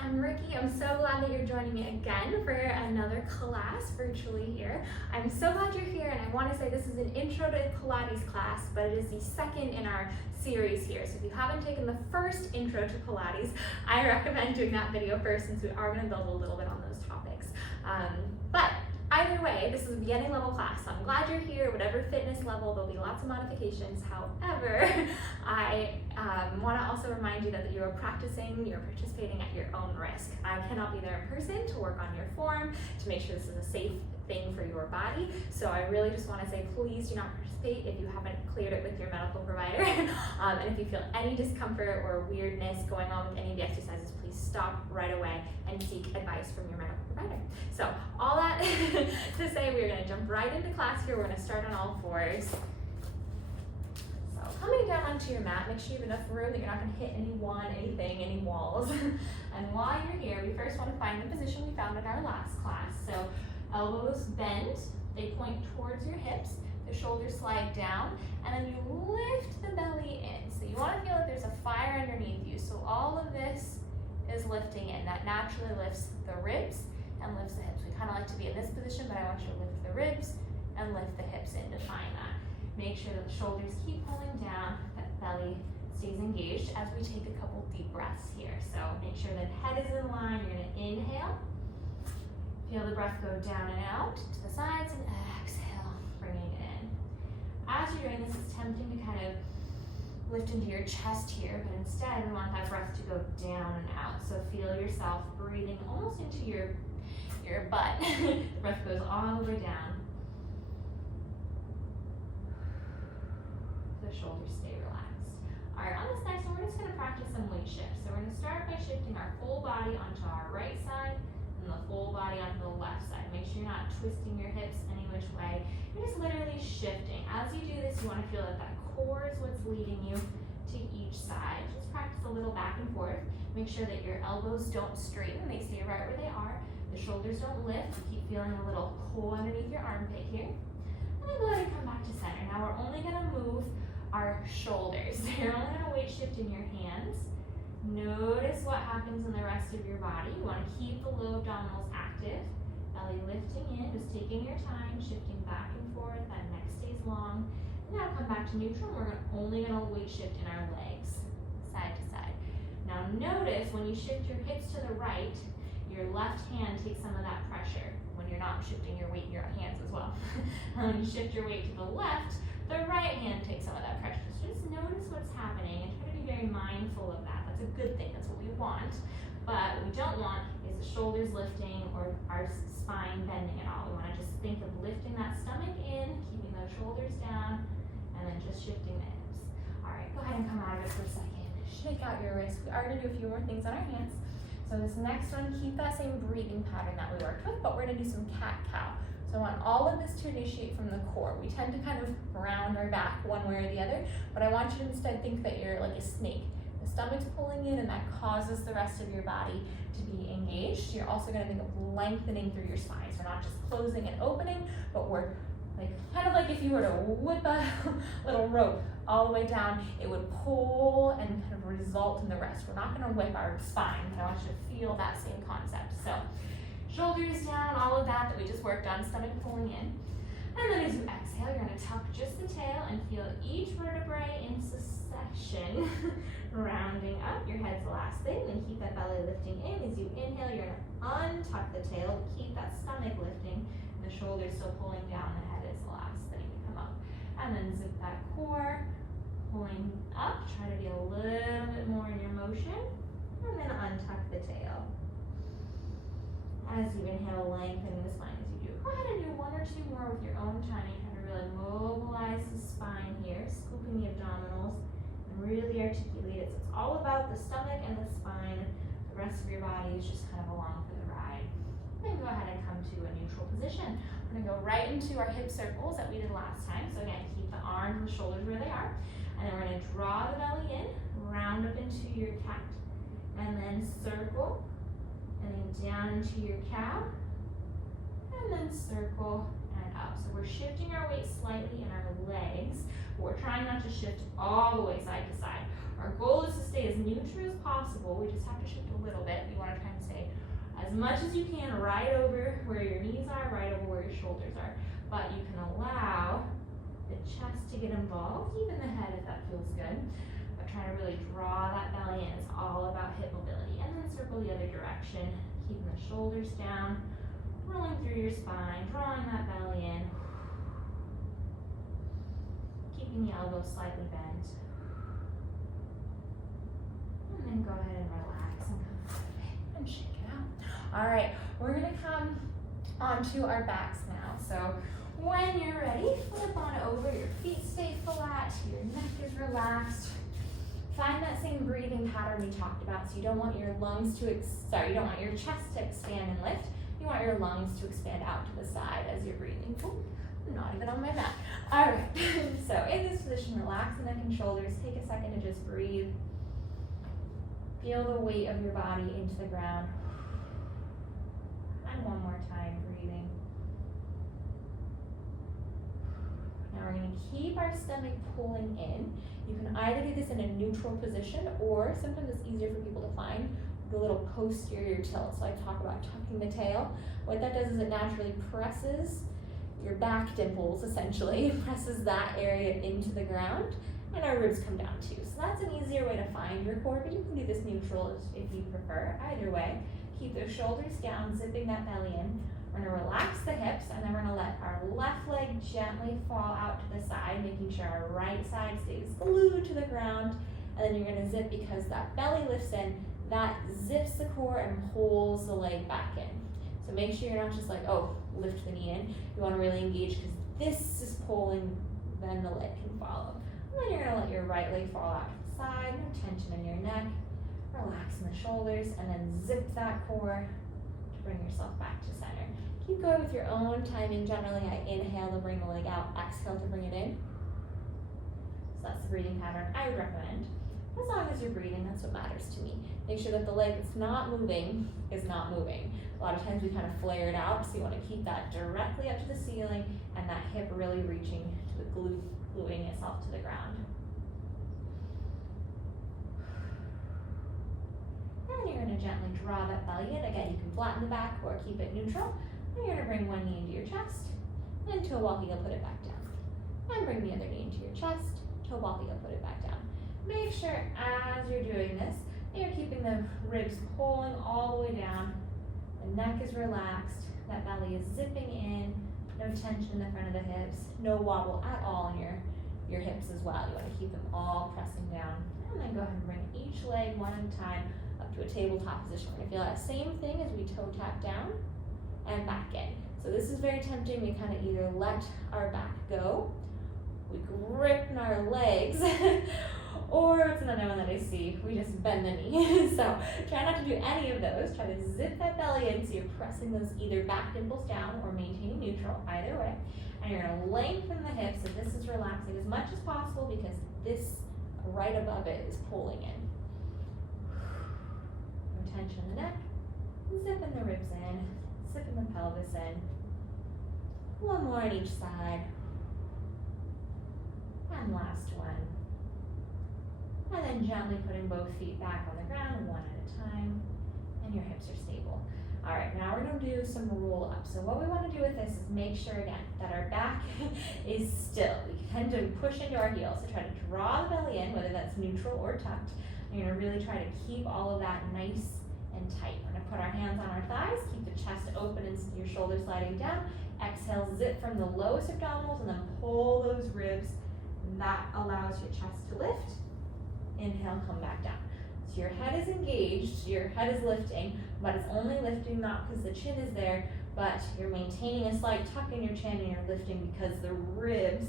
I'm Ricky. I'm so glad that you're joining me again for another class virtually here. I'm so glad you're here, and I want to say this is an intro to Pilates class, but it is the second in our series here. So if you haven't taken the first intro to Pilates, I recommend doing that video first, since we are going to build a little bit on those topics. But either way, this is a beginning level class, so I'm glad you're here. Whatever fitness level, there'll be lots of modifications. However, I want to also remind you that you are practicing, you're participating at your own risk. I cannot be there in person to work on your form, to make sure this is a safe thing for your body. So I really just want to say, please do not participate if you haven't cleared it with your medical provider. And if you feel any discomfort or weirdness going on with any of the exercises, please stop right away and seek advice from your medical provider. So all that to say, we're going to jump right into class here. We're going to start on all fours. So coming down onto your mat, make sure you have enough room that you're not going to hit any walls. And while you're here, we first want to find the position we found in our last class. So elbows bend, they point towards your hips, the shoulders slide down, and then you lift the belly in. So you want to feel that there's a fire underneath you. So all of this is lifting in. That naturally lifts the ribs and lifts the hips. We kind of like to be in this position, but I want you to lift the ribs and lift the hips in to find that. Make sure that the shoulders keep pulling down, that belly stays engaged as we take a couple deep breaths here. So make sure that head is in line. You're going to inhale. Feel the breath go down and out to the sides, and exhale, bringing it in. As you're doing this, it's tempting to kind of lift into your chest here, but instead we want that breath to go down and out. So feel yourself breathing almost into your butt. The breath goes all the way down. The shoulders stay relaxed. All right, on this next one, we're just going to practice some weight shifts. So we're going to start by shifting our full body onto our right side and the full body onto the left side. Make sure you're not twisting your hips any which way. You're just literally shifting. As you do this, you want to feel that that core is what's leading you to each side. Just practice a little back and forth. Make sure that your elbows don't straighten. They stay right where they are. The shoulders don't lift. You keep feeling a little pull underneath your armpit here. And then go ahead and come back to center. Now we're only going to move our shoulders. You're only going to weight shift in your hands. Notice what happens in the rest of your body. You want to keep the low abdominals active. Belly lifting in, just taking your time, shifting back and forth. That neck stays long. Now come back to neutral. We're only going to weight shift in our legs, side to side. Now notice when you shift your hips to the right, your left hand takes some of that pressure when you're not shifting your weight in your hands as well. And when you shift your weight to the left, the right hand takes some of that pressure. So just notice what's happening and try to be very mindful of that. That's a good thing. That's what we want. But what we don't want is the shoulders lifting or our spine bending at all. We want to just think of lifting that stomach in, keeping those shoulders down, and then just shifting the hips. All right, go ahead and come out of it for a second. Shake out your wrists. We are going to do a few more things on our hands. So this next one, keep that same breathing pattern that we worked with, but we're going to do some cat-cow. So I want all of this to initiate from the core. We tend to kind of round our back one way or the other, but I want you to instead think that you're like a snake. The stomach's pulling in, and that causes the rest of your body to be engaged. You're also going to think of lengthening through your spine. So we're not just closing and opening, but we're like kind of like if you were to whip a little rope all the way down, it would pull and kind of result in the rest. We're not going to whip our spine, but I want you to feel that same concept. So shoulders down, all of that we just worked on, stomach pulling in. And then as you exhale, you're going to tuck just the tail and feel each vertebrae in succession, rounding up. Your head's the last thing, then keep that belly lifting in. As you inhale, you're going to untuck the tail, keep that stomach lifting, and the shoulders still pulling down. The head is the last thing to come up. And then zip that core, pulling up. Try to be a little bit more in your motion, and then untuck the tail. As you inhale, lengthening the spine as you do. Go ahead and do one or two more with your own time. You kind of really mobilize the spine here, scooping the abdominals, and really articulate it. So it's all about the stomach and the spine. The rest of your body is just kind of along for the ride. Then go ahead and come to a neutral position. We're going to go right into our hip circles that we did last time. So again, keep the arms and the shoulders where they are. And then we're going to draw the belly in, round up into your cat, and then circle. And then down into your cow, and then circle and up. up. So we're shifting our weight slightly in our legs, but we're trying not to shift all the way side to side. Our goal is to stay as neutral as possible. We just have to shift a little bit. We want to try and stay as much as you can right over where your knees are, right over where your shoulders are. But you can allow the chest to get involved, even the head if that feels good. But try to really draw that belly in. It's all about hip mobility. And then circle the other direction, keeping the shoulders down, rolling through your spine, drawing that belly in. Keeping the elbows slightly bent. And then go ahead and relax and come out of it and shake it out. All right, we're gonna come onto our backs now. So when you're ready, flip on over, your feet stay flat, your neck is relaxed. Find that same breathing pattern we talked about. So you don't want your lungs to, you don't want your chest to expand and lift. You want your lungs to expand out to the side as you're breathing. Ooh, I'm not even on my mat. All right, so in this position, relax the neck and shoulders. Take a second to just breathe. Feel the weight of your body into the ground. And one more time, breathing. Now we're going to keep our stomach pulling in. You can either do this in a neutral position, or sometimes it's easier for people to find the little posterior tilt. So I talk about tucking the tail. What that does is it naturally presses your back dimples, essentially, presses that area into the ground, and our ribs come down too. So that's an easier way to find your core, but you can do this neutral if you prefer. Either way, keep those shoulders down, zipping that belly in. We're gonna relax the hips, and then we're gonna let our left leg gently fall out to the side, making sure our right side stays glued to the ground. And then you're gonna zip because that belly lifts in, that zips the core and pulls the leg back in. So make sure you're not just like, oh, lift the knee in. You wanna really engage because this is pulling, then the leg can follow. And then you're gonna let your right leg fall out to the side, no tension in your neck. Relax in the shoulders, and then zip that core to bring yourself back to center. Keep going with your own timing. Generally, I inhale to bring the leg out, exhale to bring it in. So that's the breathing pattern I would recommend. As long as you're breathing, that's what matters to me. Make sure that the leg that's not moving is not moving. A lot of times we kind of flare it out, so you want to keep that directly up to the ceiling and that hip really reaching to the gluing itself to the ground. And you're going to gently draw that belly in. Again, you can flatten the back or keep it neutral. And you're going to bring one knee into your chest, and toe walking, you'll put it back down. And bring the other knee into your chest, toe walking, you'll put it back down. Make sure as you're doing this, you're keeping the ribs pulling all the way down. The neck is relaxed, that belly is zipping in, no tension in the front of the hips, no wobble at all in your hips as well. You want to keep them all pressing down. And then go ahead and bring each leg one at a time up to a tabletop position. We're going to feel that same thing as we toe tap down and back in. So this is very tempting. We kind of either let our back go, we grip in our legs, or it's another one that I see, we just bend the knee. So try not to do any of those. Try to zip that belly in so you're pressing those either back dimples down or maintaining neutral, either way. And you're gonna lengthen the hips so this is relaxing as much as possible because this right above it is pulling in. No tension in the neck, zipping the ribs in, zipping the pelvis in. One more on each side. And last one. And then gently putting both feet back on the ground, one at a time, and your hips are stable. All right, now we're gonna do some roll up. So what we wanna do with this is make sure, again, that our back is still. We tend to push into our heels, so try to draw the belly in, whether that's neutral or tucked. And you're gonna really try to keep all of that nice and tight. We're gonna put our hands on our thighs, keep the chest open and your shoulders sliding down. Exhale, zip from the lowest abdominals and then pull those ribs. And that allows your chest to lift. Inhale, come back down. So your head is engaged, your head is lifting, but it's only lifting not because the chin is there, but you're maintaining a slight tuck in your chin and you're lifting because the ribs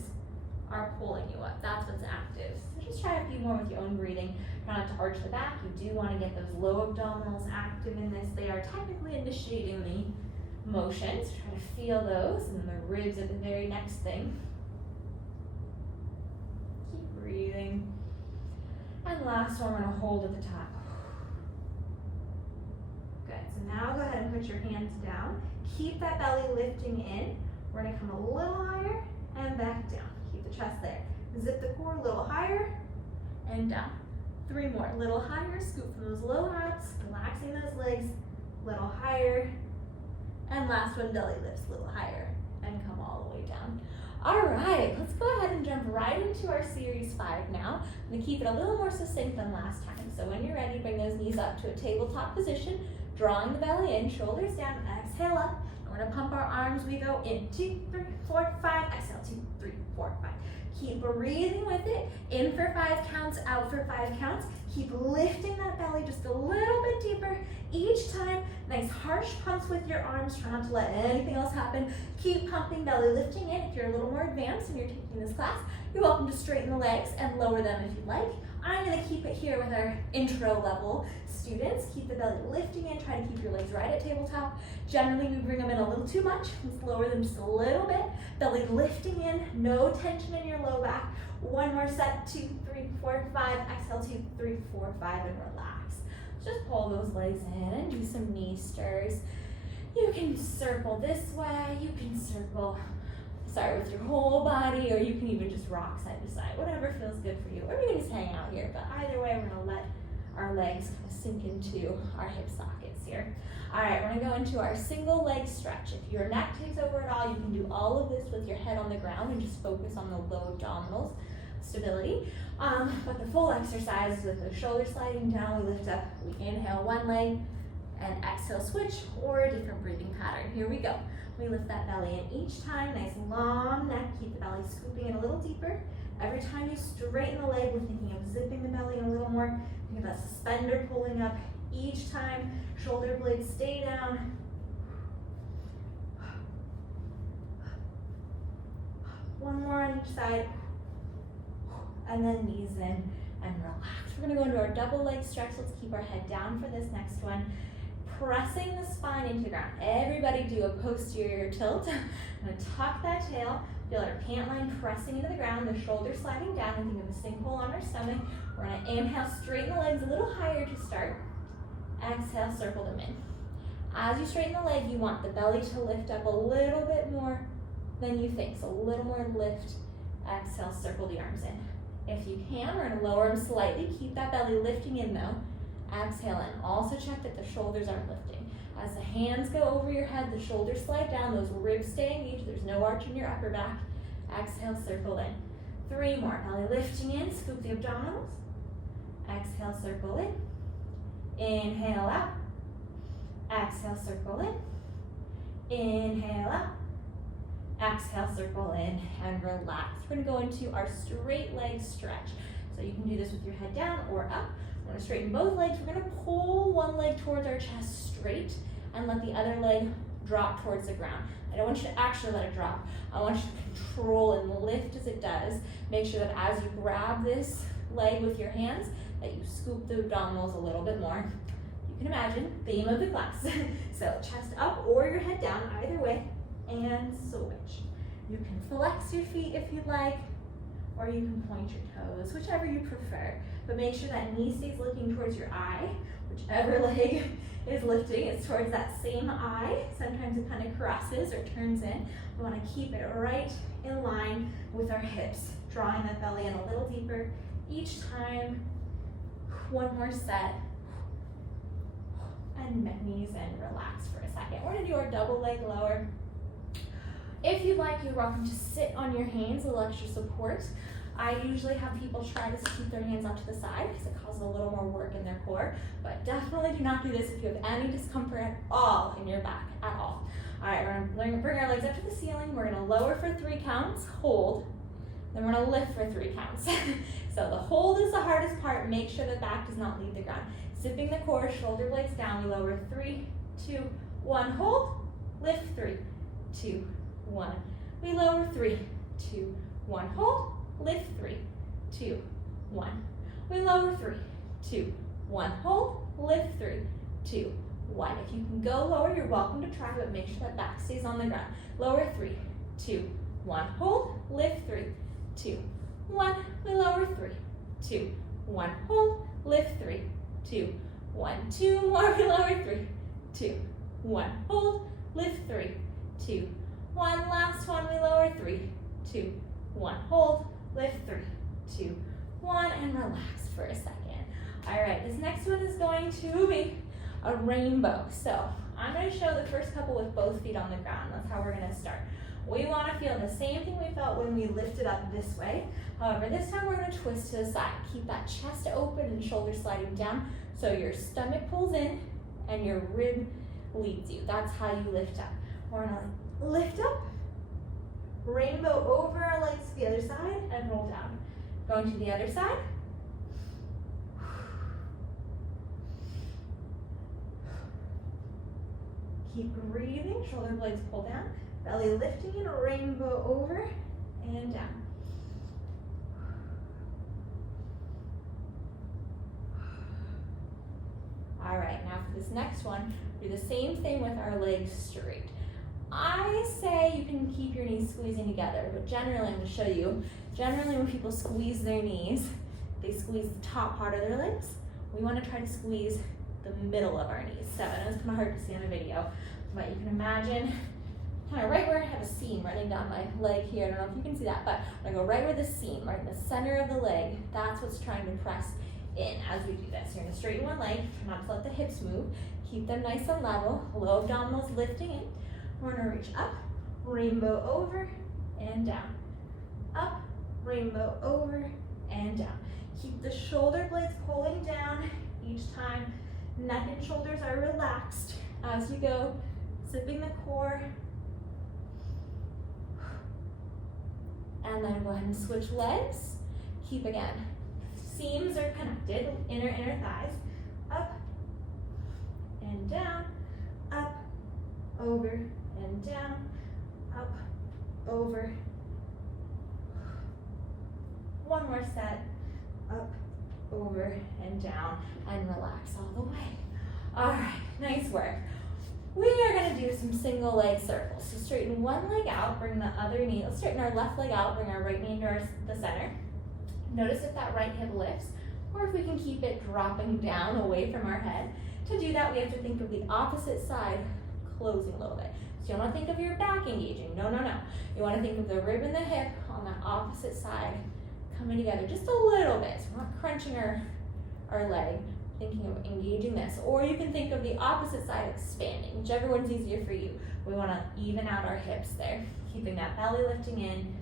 are pulling you up. That's what's active. So just try a few more with your own breathing. Try not to arch the back. You do want to get those low abdominals active in this. They are technically initiating the motion. So try to feel those, and the ribs are the very next thing. Keep breathing. And last one, we're going to hold at the top. Good. So now go ahead and put your hands down. Keep that belly lifting in. We're gonna come a little higher and back down. Keep the chest there. Zip the core a little higher and down. 3 more, a little higher, scoop from those low abs, relaxing those legs, a little higher. And last one, belly lifts a little higher and come all the way down. All right, let's go ahead and jump right into our series 5 now. I'm gonna keep it a little more succinct than last time. So when you're ready, bring those knees up to a tabletop position, drawing the belly in, shoulders down, exhale up. We're gonna pump our arms, we go in, 2, 3, 4, 5, exhale, 2, 3, 4, 5. Keep breathing with it, in for 5 counts, out for 5 counts. Keep lifting that belly just a little bit deeper each time. Nice harsh pumps with your arms, try not to let anything else happen. Keep pumping, belly lifting in. If you're a little more advanced and you're taking this class, you're welcome to straighten the legs and lower them if you like. I'm gonna keep it here with our intro level students. Keep the belly lifting in, try to keep your legs right at tabletop. Generally, we bring them in a little too much. Let's lower them just a little bit. Belly lifting in, no tension in your low back. 1 more set, 2, 3, 4, 5. Exhale, 2, 3, 4, 5, and relax. Just pull those legs in and do some knee stirs. You can circle this way, you can circle, with your whole body, or you can even just rock side to side, whatever feels good for you. Or you can just hang out here, but either way, we're gonna let our legs kind of sink into our hip sockets here. All right, we're gonna go into our single leg stretch. If your neck takes over at all, you can do all of this with your head on the ground and just focus on the low abdominals, stability. But the full exercise is with the shoulders sliding down, we lift up, we inhale one leg, and exhale switch, or a different breathing pattern. Here we go. We lift that belly in each time, nice long neck, keep the belly scooping in a little deeper. Every time you straighten the leg, we're thinking of zipping the belly in a little more. Think of that suspender pulling up each time. Shoulder blades stay down. One more on each side. And then knees in and relax. We're gonna go into our double leg stretch. Let's keep our head down for this next one. Pressing the spine into the ground. Everybody do a posterior tilt. I'm gonna tuck that tail. Feel our pant line pressing into the ground, the shoulders sliding down, and think of a sinkhole on our stomach. We're gonna inhale, straighten the legs a little higher to start. Exhale, circle them in. As you straighten the leg, you want the belly to lift up a little bit more than you think. So a little more lift. Exhale, circle the arms in. If you can, we're gonna lower them slightly. Keep that belly lifting in though. Exhale in. Also check that the shoulders aren't lifting. As the hands go over your head, the shoulders slide down, those ribs stay engaged, there's no arch in your upper back. Exhale, circle in. 3 more. Belly lifting in, scoop the abdominals. Exhale, circle in. Inhale out. Exhale, circle in. Inhale out. Exhale, circle in, and relax. We're gonna go into our straight leg stretch. So you can do this with your head down or up. We're gonna straighten both legs. We're gonna pull one leg towards our chest straight and let the other leg drop towards the ground. I don't want you to actually let it drop. I want you to control and lift as it does. Make sure that as you grab this leg with your hands, that you scoop the abdominals a little bit more. You can imagine, theme of the class. So chest up or your head down, either way, and switch. You can flex your feet if you'd like, or you can point your toes, whichever you prefer. But make sure that knee stays looking towards your eye. Whichever leg is lifting, it's towards that same eye. Sometimes it kind of crosses or turns in. We want to keep it right in line with our hips, drawing that belly in a little deeper each time. 1 more set. And knees in, relax for a second. We're gonna do our double leg lower. If you'd like, you're welcome to sit on your hands, a little extra support. I usually have people try to keep their hands out to the side because it causes a little more work in their core, but definitely do not do this if you have any discomfort at all in your back, at all. All right, we're gonna bring our legs up to the ceiling. We're gonna lower for 3 counts, hold, then we're gonna lift for 3 counts. So the hold is the hardest part. Make sure the back does not leave the ground. Zipping the core, shoulder blades down. We lower 3, 2, 1, hold, lift 3, 2, 1. We lower 3, 2, 1, hold, lift 3, 2, 1. We lower 3, 2, 1, hold, lift 3, 2, 1. If you can go lower, you're welcome to try, but make sure that back stays on the ground. Lower 3, 2, 1, hold, lift 3, 2, 1. We lower 3, 2, 1, hold, lift 3, 2, 1. 2 more. We lower 3, 2, 1, hold, lift 3, 2, One, last one, we lower. 3, 2, 1. Hold, lift, 3, 2, 1, and relax for a second. All right, this next one is going to be a rainbow. So I'm gonna show the first couple with both feet on the ground. That's how we're gonna start. We wanna feel the same thing we felt when we lifted up this way. However, this time we're gonna twist to the side. Keep that chest open and shoulders sliding down so your stomach pulls in and your rib leads you. That's how you lift up. We're gonna lift up, rainbow over our legs to the other side, and roll down. Going to the other side. Keep breathing, shoulder blades pull down, belly lifting in, rainbow over and down. All right, now for this next one, do the same thing with our legs straight. I say you can keep your knees squeezing together, but generally, I'm going to show you, generally when people squeeze their knees, they squeeze the top part of their legs. We want to try to squeeze the middle of our knees. So I know it's kind of hard to see in the video, but you can imagine kind of right where I have a seam running down my leg here. I don't know if you can see that, but I'm gonna go right where the seam, right in the center of the leg. That's what's trying to press in as we do this. You're gonna straighten one leg, try not to let the hips move. Keep them nice and level. Low abdominals lifting in. We're gonna reach up, rainbow over and down. Up, rainbow over and down. Keep the shoulder blades pulling down each time. Neck and shoulders are relaxed as you go, zipping the core. And then go ahead and switch legs. Keep again. Seams are connected, inner thighs. Up and down, up, over and down, up, over. One more set, up, over and down, and relax all the way. All right, nice work. We are gonna do some single leg circles. So straighten one leg out, bring the other knee, let's straighten our left leg out, bring our right knee into the center. Notice if that right hip lifts, or if we can keep it dropping down away from our head. To do that, we have to think of the opposite side closing a little bit. So you don't wanna think of your back engaging, no. You wanna think of the rib and the hip on the opposite side coming together just a little bit. So we're not crunching our leg, thinking of engaging this. Or you can think of the opposite side expanding, whichever one's easier for you. We wanna even out our hips there, keeping that belly lifting in.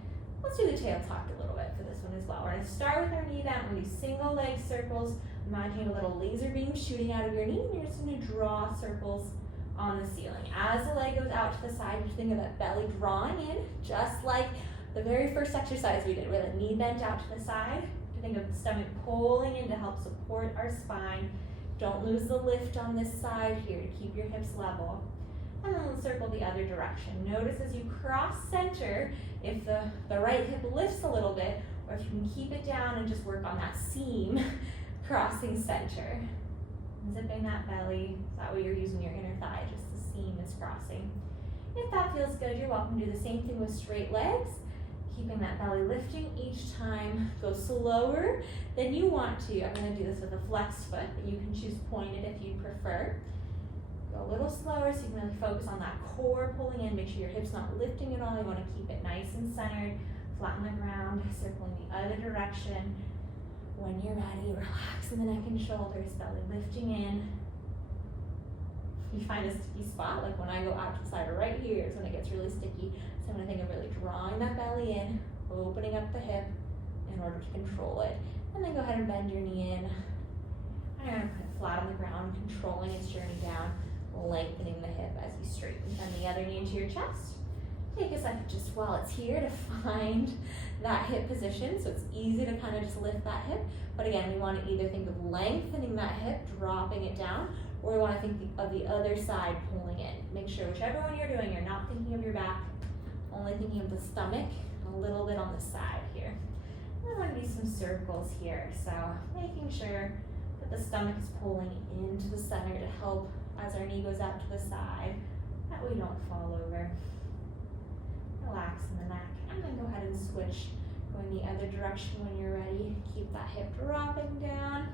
Let's do the tail tuck a little bit for this one as well. We're gonna start with our knee bend. We're gonna do single leg circles. Imagine a little laser beam shooting out of your knee, and you're just gonna draw circles on the ceiling. As the leg goes out to the side, you think of that belly drawing in, just like the very first exercise we did, where the knee bent out to the side. To think of the stomach pulling in to help support our spine. Don't lose the lift on this side here to keep your hips level. And then let's circle the other direction. Notice as you cross center, if the right hip lifts a little bit, or if you can keep it down and just work on that seam, crossing center. Zipping that belly, that way you're using your inner thigh, just the seam is crossing. If that feels good, you're welcome to do the same thing with straight legs. Keeping that belly lifting each time. Go slower than you want to. I'm gonna do this with a flexed foot, but you can choose pointed if you prefer. Go a little slower so you can really focus on that core pulling in. Make sure your hip's not lifting at all. You wanna keep it nice and centered. Flatten the ground, circling the other direction. When you're ready, relax in the neck and shoulders, belly lifting in. You find a sticky spot, like when I go out to the side right here is when it gets really sticky. So I'm gonna think of really drawing that belly in, opening up the hip in order to control it. And then go ahead and bend your knee in. And you're gonna put it flat on the ground, controlling its journey down, lengthening the hip as you straighten. Bend the other knee into your chest. Take a second just while it's here to find that hip position. So it's easy to kind of just lift that hip. But again, we want to either think of lengthening that hip, dropping it down, or we want to think of the other side pulling in. Make sure whichever one you're doing, you're not thinking of your back, only thinking of the stomach, a little bit on the side here. And I want to do some circles here. So making sure that the stomach is pulling into the center to help as our knee goes out to the side, that we don't fall over. Relax in the neck, and then go ahead and switch, going the other direction when you're ready. Keep that hip dropping down.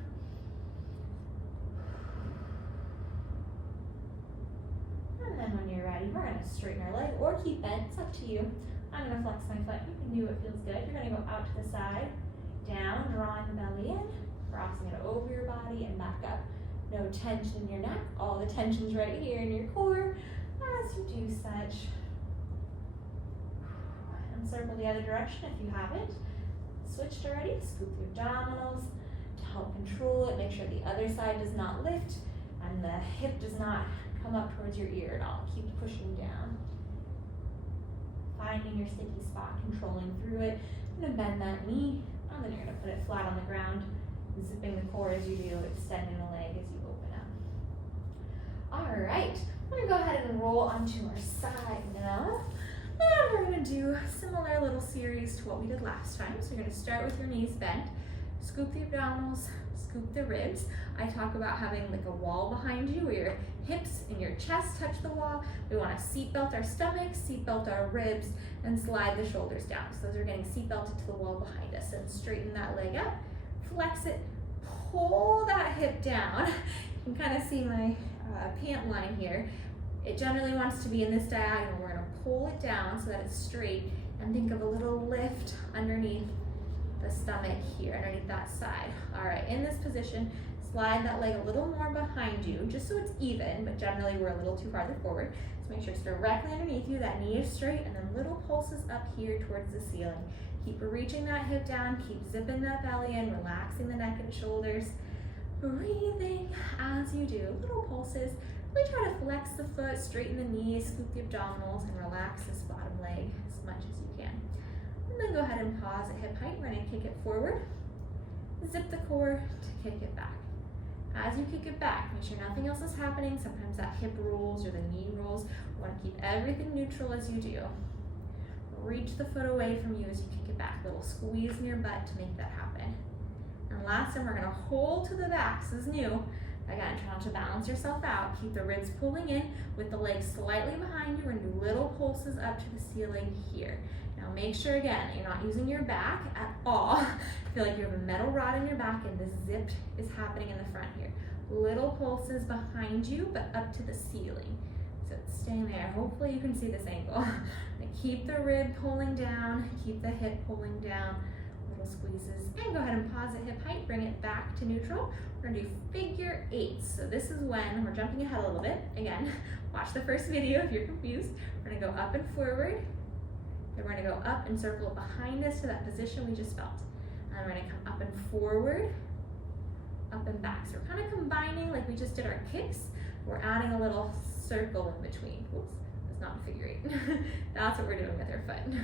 And then when you're ready, ready, we're gonna straighten our leg or keep bent, it's up to you. I'm gonna flex my foot, you can do what feels good. You're gonna go out to the side, down, drawing the belly in, crossing it over your body and back up. No tension in your neck, all the tension's right here in your core as you do such. And circle the other direction if you haven't. Switched already, scoop the abdominals to help control it. Make sure the other side does not lift and the hip does not come up towards your ear at all. Keep pushing down. Finding your sticky spot, controlling through it. I'm gonna bend that knee, and then you're gonna put it flat on the ground, zipping the core as you do, extending the leg as you open up. All right, we're gonna go ahead and roll onto our side now. And we're gonna do a similar little series to what we did last time. So you're gonna start with your knees bent, scoop the abdominals, scoop the ribs. I talk about having like a wall behind you where your hips and your chest touch the wall. We wanna seat belt our stomach, seat belt our ribs, and slide the shoulders down. So those are getting seat belted to the wall behind us. And straighten that leg up, flex it, pull that hip down. You can kind of see my pant line here. It generally wants to be in this diagonal. We're gonna pull it down so that it's straight and think of a little lift underneath the stomach here, underneath that side. All right, in this position, slide that leg a little more behind you, just so it's even, but generally we're a little too farther forward. So make sure it's directly underneath you, that knee is straight, and then little pulses up here towards the ceiling. Keep reaching that hip down, keep zipping that belly in, relaxing the neck and shoulders. Breathing as you do, little pulses. Really try to flex the foot, straighten the knees, scoop the abdominals, and relax this bottom leg as much as you can. And then go ahead and pause at hip height. We're gonna kick it forward, zip the core to kick it back. As you kick it back, make sure nothing else is happening. Sometimes that hip rolls or the knee rolls. We wanna keep everything neutral as you do. Reach the foot away from you as you kick it back. Little squeeze in your butt to make that happen. And last time, we're gonna hold to the back. This is new. Again, try not to balance yourself out. Keep the ribs pulling in with the legs slightly behind you. We're gonna do little pulses up to the ceiling here. Now make sure, again, you're not using your back at all. Feel like you have a metal rod in your back and the zip is happening in the front here. Little pulses behind you, but up to the ceiling. So it's staying there. Hopefully you can see this angle. Keep the rib pulling down, keep the hip pulling down. Little squeezes, and go ahead and pause at hip height, bring it back to neutral. We're gonna do figure eights. So this is when we're jumping ahead a little bit. Again, watch the first video if you're confused. We're gonna go up and forward. Then we're gonna go up and circle it behind us to that position we just felt. And we're gonna come up and forward, up and back. So we're kind of combining like we just did our kicks. We're adding a little circle in between. Whoops, that's not a figure eight. That's what we're doing with our foot.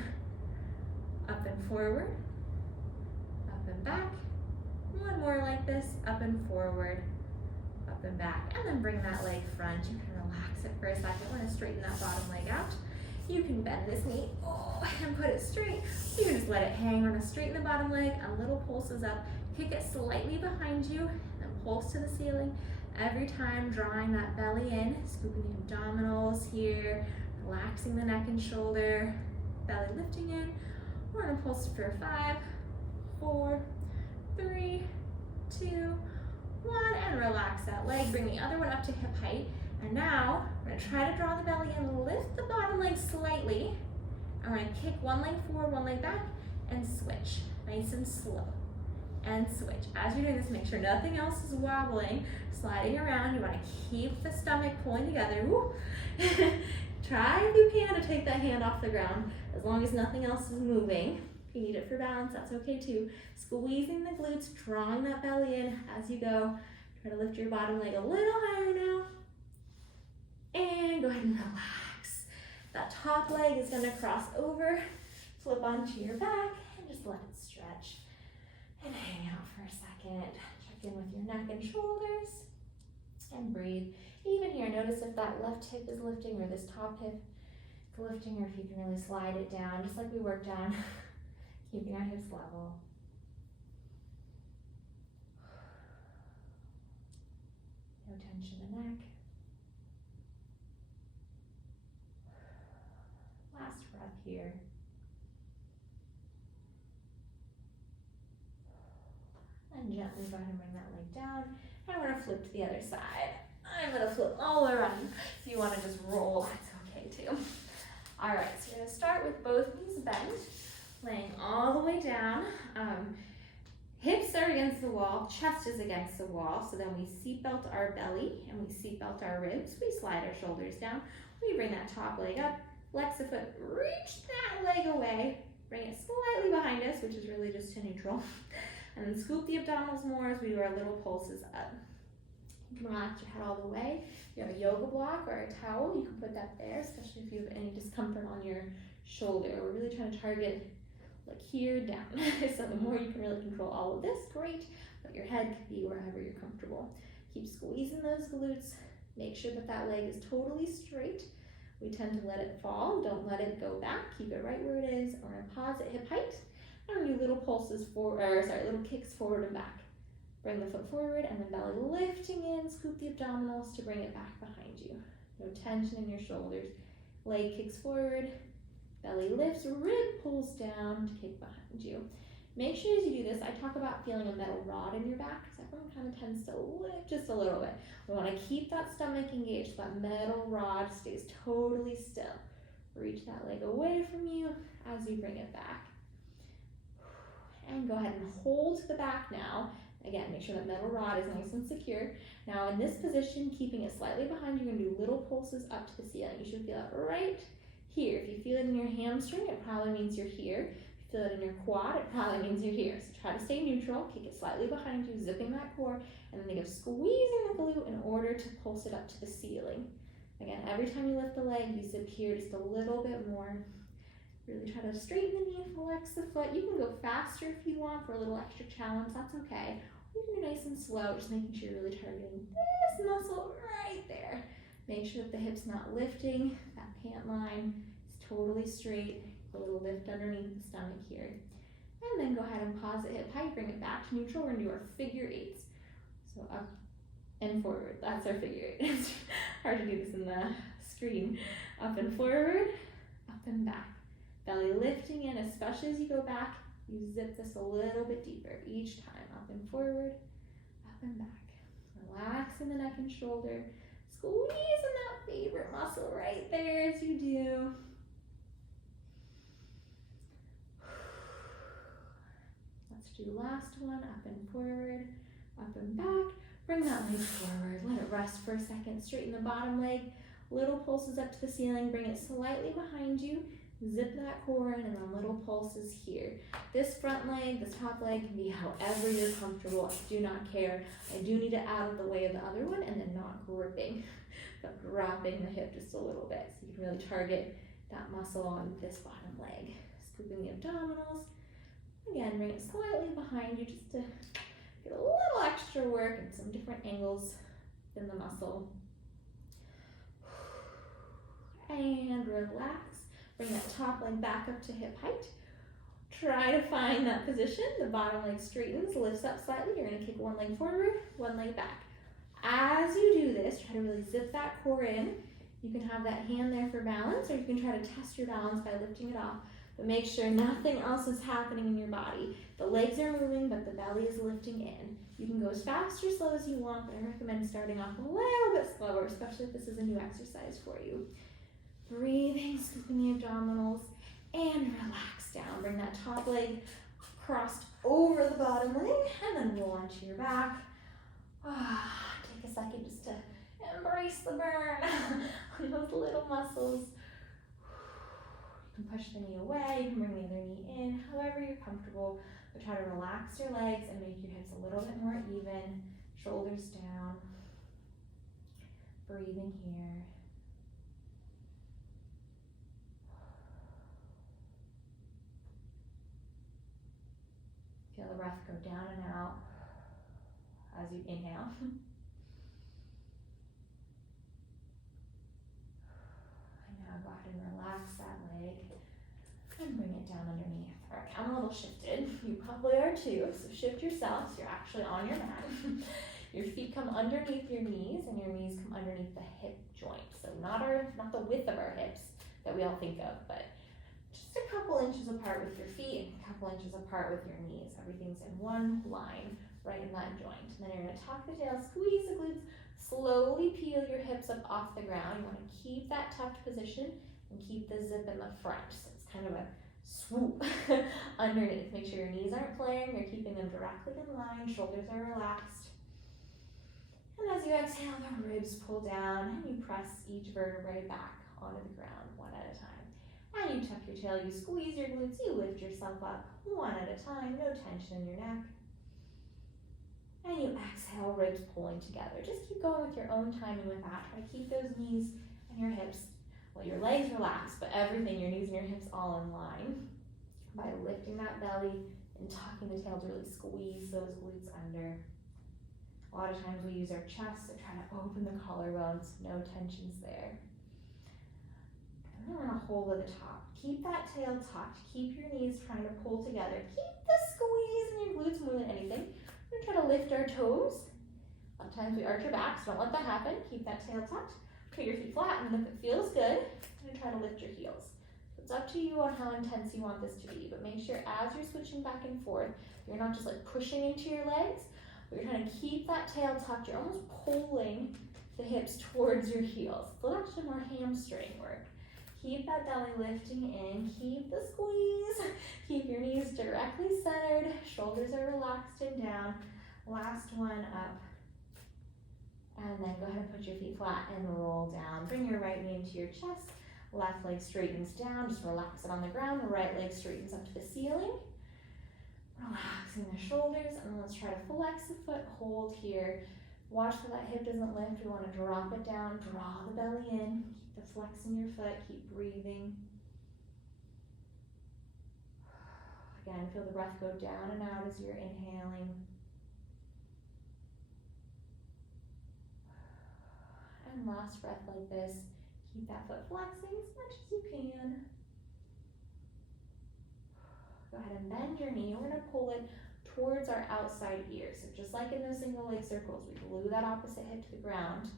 Up and forward, up and back. One more like this, up and forward, up and back. And then bring that leg front. You can relax it for a second. We're gonna straighten that bottom leg out. You can bend this knee, and put it straight. You can just let it hang. We're gonna straighten the bottom leg, and little pulses up. Kick it slightly behind you, and pulse to the ceiling. Every time drawing that belly in, scooping the abdominals here, relaxing the neck and shoulder, belly lifting in. We're gonna pulse for 5, 4, 3, 2, 1, and relax that leg. Bring the other one up to hip height. And now, we're gonna try to draw the belly in, lift the bottom leg slightly, and we're gonna kick one leg forward, one leg back, and switch. Nice and slow. And switch. As you're doing this, make sure nothing else is wobbling, sliding around. You wanna keep the stomach pulling together. Woo. Try if you can to take that hand off the ground, as long as nothing else is moving. If you need it for balance, that's okay too. Squeezing the glutes, drawing that belly in as you go. Try to lift your bottom leg a little higher now. And go ahead and relax. That top leg is gonna cross over, flip onto your back, and just let it stretch. And hang out for a second. Check in with your neck and shoulders, and breathe. Even here, notice if that left hip is lifting or this top hip is lifting, or if you can really slide it down, just like we worked on, keeping our hips level. No tension in the neck. Last breath here. And gently go ahead and bring that leg down. And we're gonna flip to the other side. I'm gonna flip all around. If you wanna just roll, that's okay the way down. Hips are against the wall, chest is against the wall, so then we seatbelt our belly and we seatbelt our ribs. We slide our shoulders down. We bring that top leg up, flex the foot, reach that leg away, bring it slightly behind us, which is really just to neutral. And then scoop the abdominals more as we do our little pulses up. You can relax your head all the way. If you have a yoga block or a towel, you can put that there, especially if you have any discomfort on your shoulder. We're really trying to target like here down. So the more you can really control all of this, great, but your head can be wherever you're comfortable. Keep squeezing those glutes. Make sure that that leg is totally straight. We tend to let it fall. Don't let it go back. Keep it right where it is. We're gonna pause at hip height. And we're gonna do little pulses little kicks forward and back. Bring the foot forward and then belly lifting in. Scoop the abdominals to bring it back behind you. No tension in your shoulders. Leg kicks forward. Belly lifts, rib pulls down to kick behind you. Make sure as you do this, I talk about feeling a metal rod in your back because everyone kind of tends to lift just a little bit. We want to keep that stomach engaged so that metal rod stays totally still. Reach that leg away from you as you bring it back. And go ahead and hold to the back now. Again, make sure that metal rod is nice and secure. Now in this position, keeping it slightly behind, you're going to do little pulses up to the ceiling. You should feel it right here. If you feel it in your hamstring, it probably means you're here. If you feel it in your quad, it probably means you're here. So try to stay neutral, kick it slightly behind you, zipping that core, and then think of squeezing the glute in order to pulse it up to the ceiling. Again, every time you lift the leg, you zip here just a little bit more. Really try to straighten the knee, flex the foot. You can go faster if you want for a little extra challenge, that's okay. You can do nice and slow, just making sure you're really targeting this muscle right there. Make sure that the hip's not lifting, that pant line is totally straight. A little lift underneath the stomach here. And then go ahead and pause at hip height, bring it back to neutral. We're gonna do our figure eights. So up and forward, that's our figure eight. It's hard to do this in the screen. Up and forward, up and back. Belly lifting in, especially as you go back, you zip this a little bit deeper each time. Up and forward, up and back. Relaxing the neck and shoulder. Squeezing that favorite muscle right there as you do. Let's do last one, up and forward, up and back. Bring that leg forward, let it rest for a second. Straighten the bottom leg, little pulses up to the ceiling, bring it slightly behind you. Zip that core in and then little pulses here. This front leg, this top leg can be however you're comfortable. I do not care. I do need it out of the way of the other one and then not gripping, but dropping the hip just a little bit. So you can really target that muscle on this bottom leg. Scooping the abdominals. Again, bring it slightly behind you just to get a little extra work and some different angles in the muscle. And relax. Bring that top leg back up to hip height. Try to find that position. The bottom leg straightens, lifts up slightly. You're gonna kick one leg forward, one leg back. As you do this, try to really zip that core in. You can have that hand there for balance, or you can try to test your balance by lifting it off. But make sure nothing else is happening in your body. The legs are moving, but the belly is lifting in. You can go as fast or slow as you want, but I recommend starting off a little bit slower, especially if this is a new exercise for you. Breathing, scooping the abdominals, and relax down. Bring that top leg crossed over the bottom leg, and then roll onto your back. Take a second just to embrace the burn on those little muscles. You can push the knee away, you can bring the other knee in, however you're comfortable, but try to relax your legs and make your hips a little bit more even, shoulders down. Breathing here. Feel the breath go down and out as you inhale. And now go ahead and relax that leg and bring it down underneath. All right, I'm a little shifted. You probably are too, so shift yourself so you're actually on your mat. Your feet come underneath your knees and your knees come underneath the hip joint. So not the width of our hips that we all think of, but just a couple inches apart with your feet and a couple inches apart with your knees. Everything's in one line right in that joint. And then you're going to tuck the tail, squeeze the glutes, slowly peel your hips up off the ground. You want to keep that tucked position and keep the zip in the front. So it's kind of a swoop underneath. Make sure your knees aren't flaring, you're keeping them directly in line, shoulders are relaxed. And as you exhale, the ribs pull down and you press each vertebrae back onto the ground one at a time. And you tuck your tail, you squeeze your glutes, you lift yourself up one at a time, no tension in your neck. And you exhale, ribs pulling together. Just keep going with your own timing with that. Try to keep those knees and your hips, well, your legs relaxed, but everything, your knees and your hips all in line. By lifting that belly and tucking the tail to really squeeze those glutes under. A lot of times we use our chest to try to open the collarbones, no tensions there. And then we're gonna hold at the top. Keep that tail tucked, keep your knees trying to pull together. Keep the squeeze in your glutes more than anything. We're gonna try to lift our toes. Sometimes we arch our backs, don't let that happen. Keep that tail tucked. Put your feet flat, and if it feels good, you're gonna try to lift your heels. It's up to you on how intense you want this to be, but make sure as you're switching back and forth, you're not just like pushing into your legs, but you're trying to keep that tail tucked. You're almost pulling the hips towards your heels. It's a little actually more hamstring work. Keep that belly lifting in, keep the squeeze, keep your knees directly centered, shoulders are relaxed and down. Last one up. And then go ahead and put your feet flat and roll down. Bring your right knee into your chest. Left leg straightens down, just relax it on the ground. The right leg straightens up to the ceiling. Relaxing the shoulders, and then let's try to flex the foot, hold here. Watch that that hip doesn't lift. We want to drop it down, draw the belly in. Keep the flex in your foot, keep breathing. Again, feel the breath go down and out as you're inhaling. And last breath like this. Keep that foot flexing as much as you can. Go ahead and bend your knee. We're going to pull it towards our outside ear. So just like in those single leg circles, we glue that opposite hip to the ground.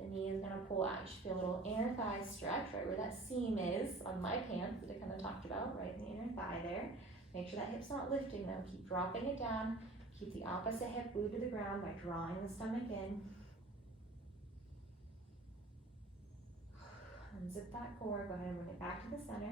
The knee is going to pull out. You should feel a little inner thigh stretch right where that seam is on my pants that I kind of talked about, right in the inner thigh there. Make sure that hip's not lifting though. Keep dropping it down. Keep the opposite hip glued to the ground by drawing the stomach in. Unzip that core, go ahead and bring it back to the center.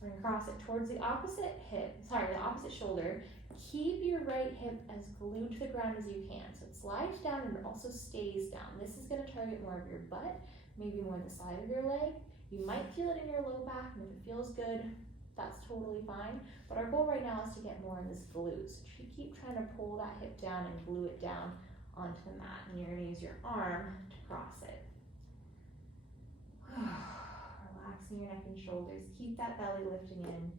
We're gonna cross it towards the opposite the opposite shoulder. Keep your right hip as glued to the ground as you can. So it slides down and it also stays down. This is gonna target more of your butt, maybe more the side of your leg. You might feel it in your low back, and if it feels good, that's totally fine. But our goal right now is to get more in this glute. So keep trying to pull that hip down and glue it down onto the mat. And you're gonna use your arm to cross it. Relaxing your neck and shoulders. Keep that belly lifting in.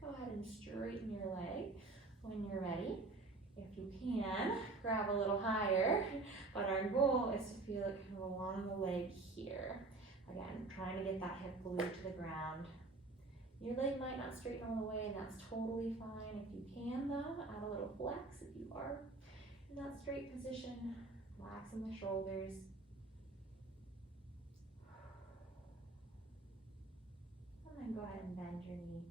Go ahead and straighten your leg when you're ready. If you can, grab a little higher, but our goal is to feel it kind of along the leg here. Again, trying to get that hip glued to the ground. Your leg might not straighten all the way, and that's totally fine. If you can though, add a little flex if you are in that straight position. Relaxing the shoulders. And then go ahead and bend your knee.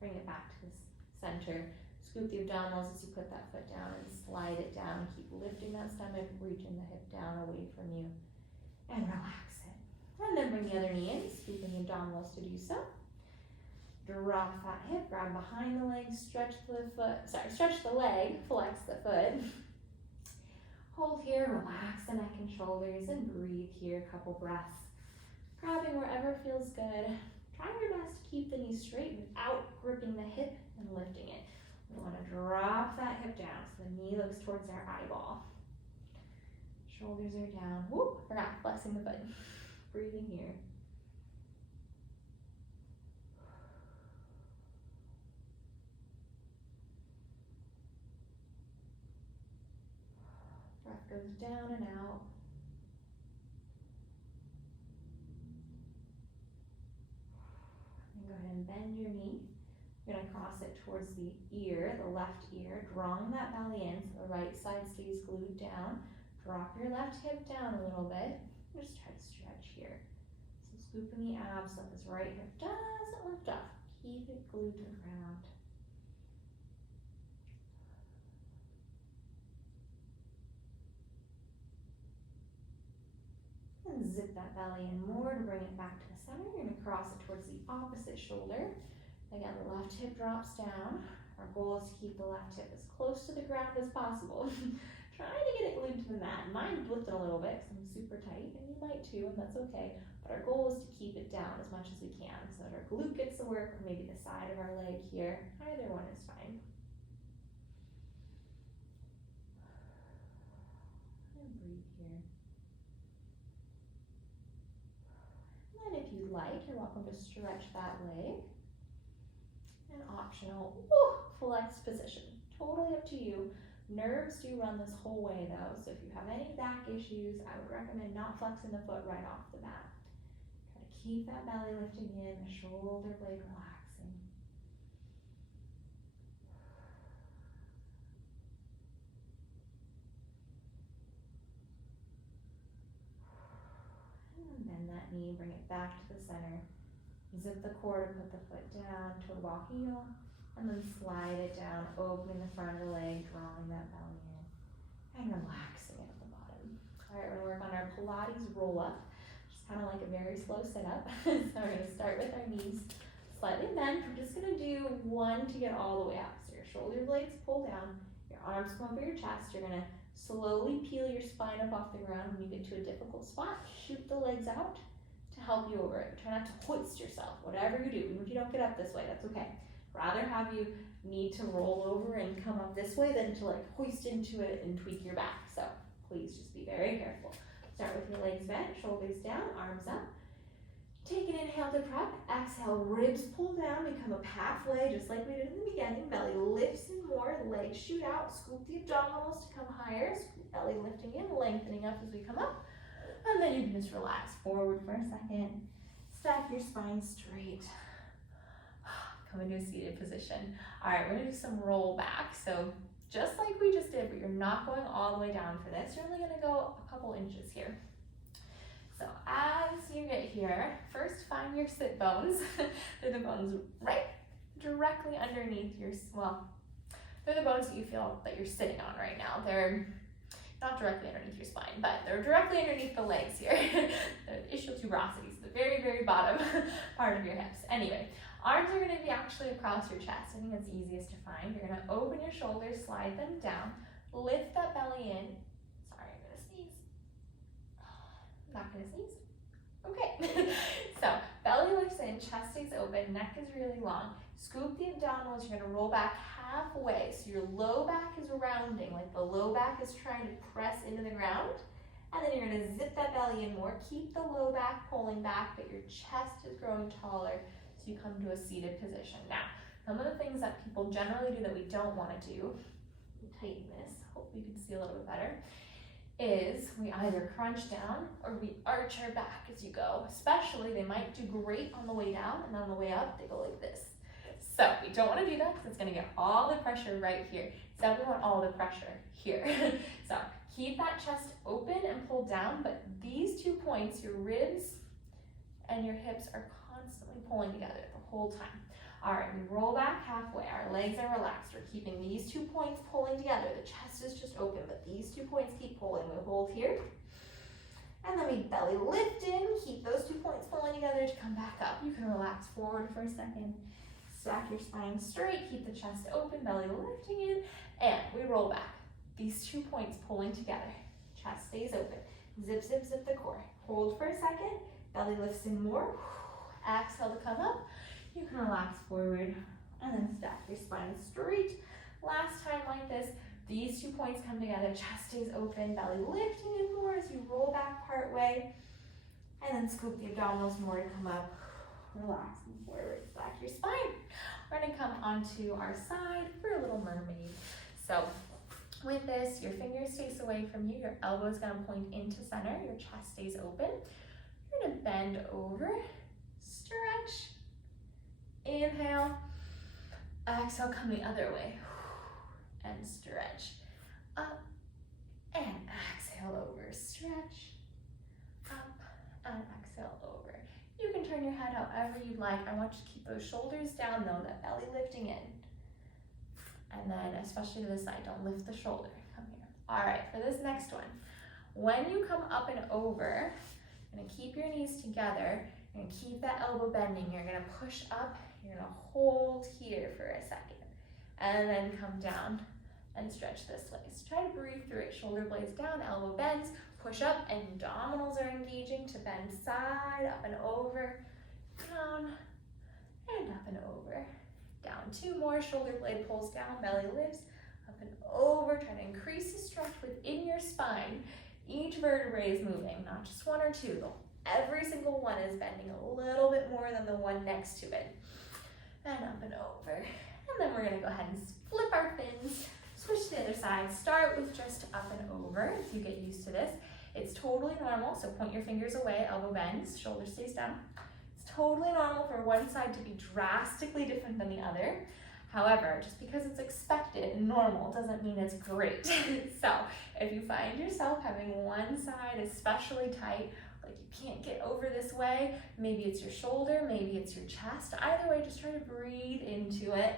Bring it back to the center. Scoop the abdominals as you put that foot down and slide it down. Keep lifting that stomach, reaching the hip down away from you. And relax it. And then bring the other knee in, scooping the abdominals to do so. Drop that hip, grab behind the leg, stretch the leg, flex the foot. Hold here, relax the neck and shoulders, and breathe here a couple breaths. Grabbing wherever feels good. Try your best to keep the knee straight without gripping the hip and lifting it. We want to drop that hip down so the knee looks towards our eyeball. Shoulders are down. Whoop, forgot flexing the foot. Breathing here. Breath goes down and out. And go ahead and bend your knee. You're going to cross it towards the ear, the left ear, drawing that belly in so the right side stays glued down. Drop your left hip down a little bit. Just try to stretch here. So scooping the abs so this right hip doesn't lift up. Keep it glued to the ground. And Zip that belly in more to bring it back to the center. You're gonna cross it towards the opposite shoulder. Again, the left hip drops down. Our goal is to keep the left hip as close to the ground as possible. Trying to get it glued to the mat. Mine's lifting a little bit because I'm super tight, and you might too, and that's okay. But our goal is to keep it down as much as we can so that our glute gets the work, or maybe the side of our leg here. Either one is fine. And breathe here. And if you like, you're welcome to stretch that leg. An optional flex position. Totally up to you. Nerves do run this whole way though, so if you have any back issues, I would recommend not flexing the foot right off the bat. Try to keep that belly lifting in, the shoulder blade relaxing. And bend that knee, bring it back to the center. Zip the core to put the foot down, toe ball heel, and then slide it down, opening the front of the leg, drawing that belly in, and relaxing it at the bottom. All right, we're gonna work on our Pilates roll up, which is kind of like a very slow sit-up. So we're gonna start with our knees slightly bent. We're just gonna do one to get all the way up. So your shoulder blades pull down, your arms come over your chest. You're gonna slowly peel your spine up off the ground. When you get to a difficult spot, shoot the legs out to help you over it. Try not to hoist yourself, whatever you do. Even if you don't get up this way, that's okay. Rather have you need to roll over and come up this way than to like hoist into it and tweak your back. So please just be very careful. Start with your legs bent, shoulders down, arms up. Take an inhale to prep. Exhale, ribs pull down, become a halfway, just like we did in the beginning. Belly lifts in more, legs shoot out, scoop the abdominals to come higher, scoop belly lifting in, lengthening up as we come up. And then you can just relax forward for a second. Stack your spine straight. Come into a seated position. All right, we're gonna do some roll back. So just like we just did, but you're not going all the way down for this. You're only gonna go a couple inches here. So as you get here, first find your sit bones. They're the bones right directly underneath your, well, they're the bones that you feel that you're sitting on right now. They're not directly underneath your spine, but they're directly underneath the legs here. The ischial tuberosities, the very, very bottom part of your hips. Anyway, arms are gonna be actually across your chest. I think that's easiest to find. You're gonna open your shoulders, slide them down, lift that belly in. Sorry, I'm gonna sneeze. Not gonna sneeze. Okay. So belly lifts in, chest stays open, neck is really long. Scoop the abdominals, you're gonna roll back halfway. So your low back is rounding, like the low back is trying to press into the ground. And then you're gonna zip that belly in more. Keep the low back pulling back, but your chest is growing taller. So you come to a seated position. Now, some of the things that people generally do that we don't wanna do, tighten this, hopefully you can see a little bit better, is we either crunch down or we arch our back as you go. Especially, they might do great on the way down, and on the way up, they go like this. So we don't want to do that because it's going to get all the pressure right here. So we want all the pressure here. So keep that chest open and pull down, but these 2 points, your ribs and your hips, are constantly pulling together the whole time. All right, we roll back halfway. Our legs are relaxed. We're keeping these 2 points pulling together. The chest is just open, but these 2 points keep pulling. We hold here. And then we belly lift in. Keep those 2 points pulling together to come back up. You can relax forward for a second. Stack your spine straight. Keep the chest open, belly lifting in. And we roll back. These 2 points pulling together. Chest stays open. Zip, zip, zip the core. Hold for a second. Belly lifts in more. Exhale to come up. You can relax forward and then stack your spine straight. Last time like this, these 2 points come together, chest stays open, belly lifting in more as you roll back part way, and then scoop the abdominals more to come up, relaxing forward, stack your spine. We're gonna come onto our side for a little mermaid. So with this, your fingers face away from you, your elbow's gonna point into center, your chest stays open. You're gonna bend over, stretch, inhale, exhale, come the other way, and stretch, up, and exhale over, stretch, up, and exhale over. You can turn your head however you'd like. I want you to keep those shoulders down though, that belly lifting in. And then, especially to the side, don't lift the shoulder, come here. All right, for this next one, when you come up and over, You're gonna keep your knees together. You're gonna keep that elbow bending. You're gonna push up. You're gonna hold here for a second. And then come down and stretch this way. So try to breathe through it. Shoulder blades down, elbow bends, push up, and abdominals are engaging to bend side, up and over, down, and up and over. Down, 2 more, shoulder blade pulls down, belly lifts, up and over. Try to increase the stretch within your spine. Each vertebrae is moving, not just 1 or 2. Every single one is bending a little bit more than the one next to it. And up and over. And then we're gonna go ahead and flip our fins, switch to the other side. Start with just up and over. If you get used to this, it's totally normal. So point your fingers away, elbow bends, shoulder stays down. It's totally normal for one side to be drastically different than the other. However, just because it's expected and normal doesn't mean it's great. So if you find yourself having one side especially tight, like you can't get over this way, maybe it's your shoulder, maybe it's your chest. Either way, just try to breathe into it.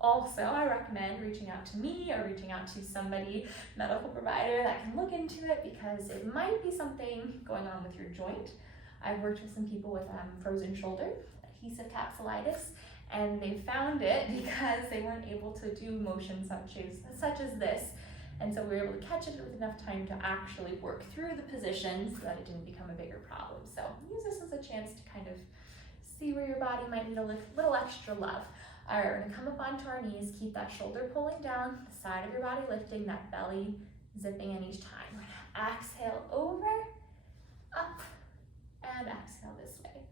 Also, I recommend reaching out to me or reaching out to somebody, medical provider, that can look into it because it might be something going on with your joint. I've worked with some people with frozen shoulder, adhesive capsulitis, and they found it because they weren't able to do motions such as this. And so we were able to catch it with enough time to actually work through the position so that it didn't become a bigger problem. So use this as a chance to kind of see where your body might need a little extra love. All right, we're gonna come up onto our knees, keep that shoulder pulling down, the side of your body lifting, that belly zipping in each time. We're gonna exhale over, up, and exhale this way.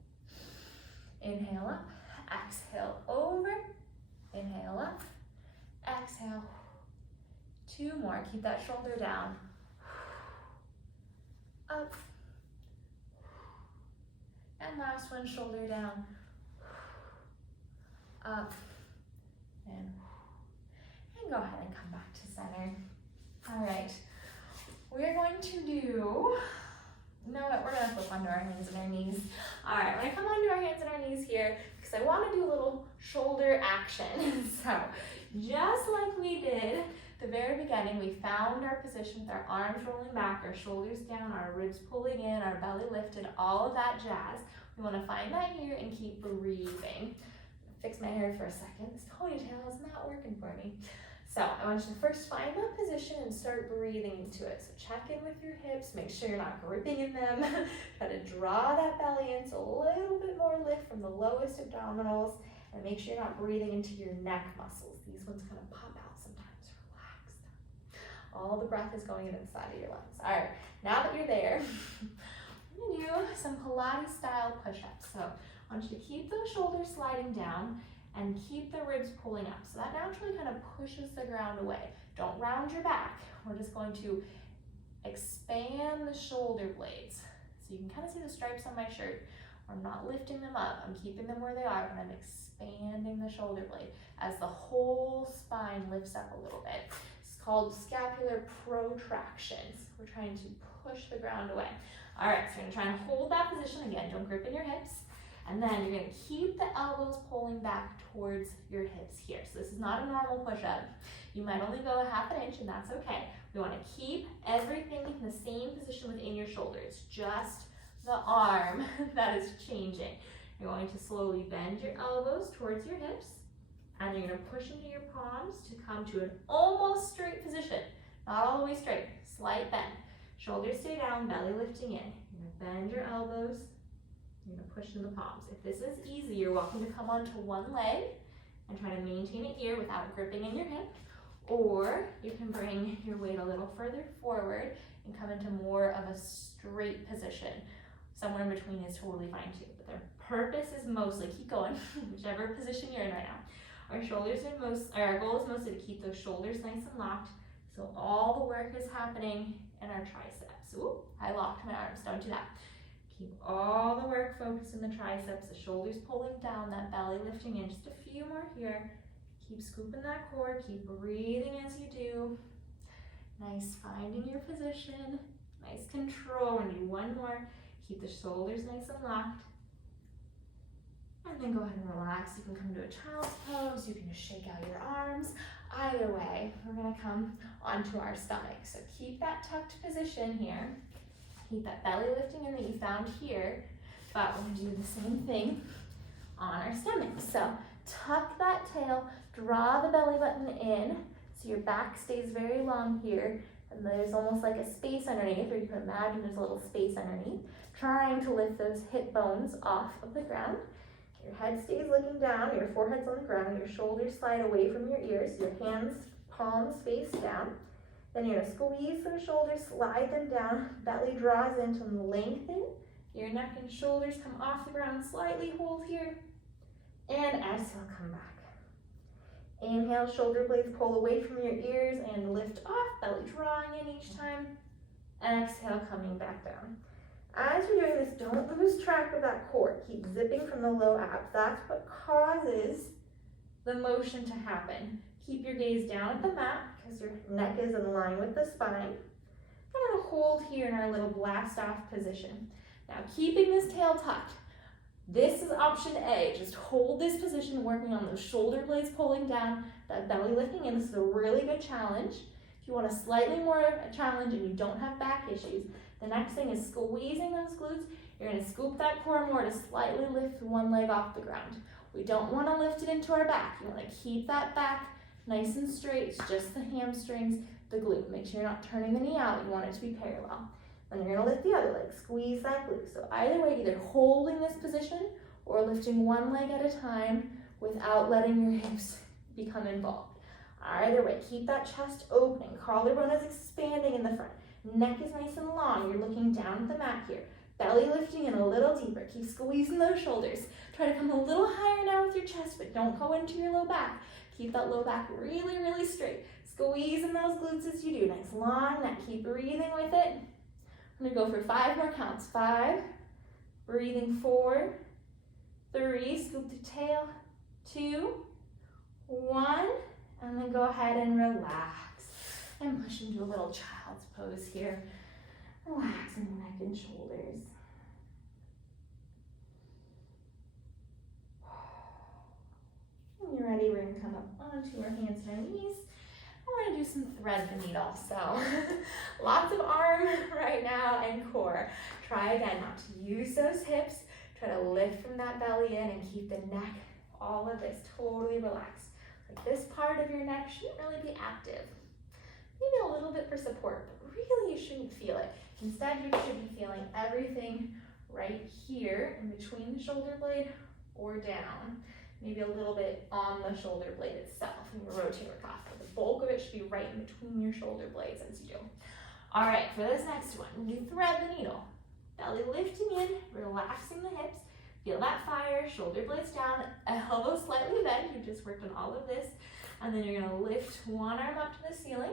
Inhale up, exhale over, inhale up, exhale. 2 more, keep that shoulder down, up, and last one, shoulder down, up, and go ahead and come back to center. All right, we're going to do, you know what, we're gonna flip onto our hands and our knees. All right, we're gonna come onto our hands and our knees here because I wanna do a little shoulder action. So, just like we did at the very beginning, we found our position with our arms rolling back, our shoulders down, our ribs pulling in, our belly lifted, all of that jazz. We wanna find that here and keep breathing. Fix my hair for a second. This ponytail is not working for me. So I want you to first find that position and start breathing into it. So check in with your hips, make sure you're not gripping in them. Try to draw that belly in, so a little bit more lift from the lowest abdominals, and make sure you're not breathing into your neck muscles. These ones kind of pop out sometimes. Relax them. All the breath is going into the side of your lungs. All right, now that you're there, I'm gonna do some Pilates style push-ups. So I want you to keep those shoulders sliding down and keep the ribs pulling up. So that naturally kind of pushes the ground away. Don't round your back. We're just going to expand the shoulder blades. So you can kind of see the stripes on my shirt. I'm not lifting them up. I'm keeping them where they are, but I'm expanding the shoulder blade as the whole spine lifts up a little bit. It's called scapular protractions. We're trying to push the ground away. All right, so you're gonna try and hold that position again. Don't grip in your hips. And then you're gonna keep the elbows pulling back towards your hips here. So this is not a normal push-up. You might only go a ½ an inch, and that's okay. We wanna keep everything in the same position within your shoulders, just the arm that is changing. You're going to slowly bend your elbows towards your hips, and you're gonna push into your palms to come to an almost straight position. Not all the way straight, slight bend. Shoulders stay down, belly lifting in. You're gonna bend your elbows. You're gonna push in the palms. If this is easy, you're welcome to come onto one leg and try to maintain it here without gripping in your hip. Or you can bring your weight a little further forward and come into more of a straight position. Somewhere in between is totally fine too. But the purpose is mostly, keep going, whichever position you're in right now. Our goal is mostly to keep those shoulders nice and locked. So all the work is happening in our triceps. Ooh, I locked my arms, don't do that. Keep all the work focused in the triceps, the shoulders pulling down, that belly lifting in. Just a few more here. Keep scooping that core, keep breathing as you do. Nice, finding your position. Nice control. We're gonna do one more. Keep the shoulders nice and locked. And then go ahead and relax. You can come to a child's pose. You can just shake out your arms. Either way, we're gonna come onto our stomach. So keep that tucked position here. Keep that belly lifting in that you found here, but we're gonna do the same thing on our stomach. So tuck that tail, draw the belly button in, so your back stays very long here, and there's almost like a space underneath, or you can imagine there's a little space underneath, trying to lift those hip bones off of the ground. Your head stays looking down, your forehead's on the ground, your shoulders slide away from your ears, your hands, palms face down. Then you're gonna squeeze those shoulders, slide them down, belly draws in to lengthen. Your neck and shoulders come off the ground, slightly hold here, and exhale, come back. Inhale, shoulder blades pull away from your ears and lift off, belly drawing in each time. Exhale, coming back down. As you're doing this, don't lose track of that core. Keep zipping from the low abs. That's what causes the motion to happen. Keep your gaze down at the mat because your neck is in line with the spine. I'm gonna hold here in our little blast off position. Now, keeping this tail tucked. This is option A. Just hold this position, working on those shoulder blades pulling down, that belly lifting in. This is a really good challenge. If you want a slightly more challenge and you don't have back issues, the next thing is squeezing those glutes. You're gonna scoop that core more to slightly lift one leg off the ground. We don't wanna lift it into our back. You wanna keep that back nice and straight. It's just the hamstrings, the glute. Make sure you're not turning the knee out. You want it to be parallel. Then you're gonna lift the other leg, squeeze that glute. So either way, either holding this position or lifting one leg at a time without letting your hips become involved. Either way, keep that chest opening. Collarbone is expanding in the front. Neck is nice and long. You're looking down at the mat here. Belly lifting in a little deeper. Keep squeezing those shoulders. Try to come a little higher now with your chest, but don't go into your low back. Keep that low back really, really straight. Squeezing those glutes as you do. Nice long neck. Keep breathing with it. I'm gonna go for 5 more counts. 5, breathing 4, 3, scoop the tail, 2, 1, and then go ahead and relax. And push into a little child's pose here. Relaxing the neck and shoulders. When you're ready, we're gonna come up onto our hands and our knees. I want to do some thread the needle, so lots of arm right now and core. Try again not to use those hips. Try to lift from that belly in and keep the neck, all of this totally relaxed. Like this part of your neck shouldn't really be active. Maybe a little bit for support, but really you shouldn't feel it. Instead, you should be feeling everything right here in between the shoulder blade or down. Maybe a little bit on the shoulder blade itself and your rotator cuff. But the bulk of it should be right in between your shoulder blades as you do. All right, for this next one, you thread the needle. Belly lifting in, relaxing the hips. Feel that fire, shoulder blades down, elbows slightly bent. You just worked on all of this. And then you're gonna lift one arm up to the ceiling.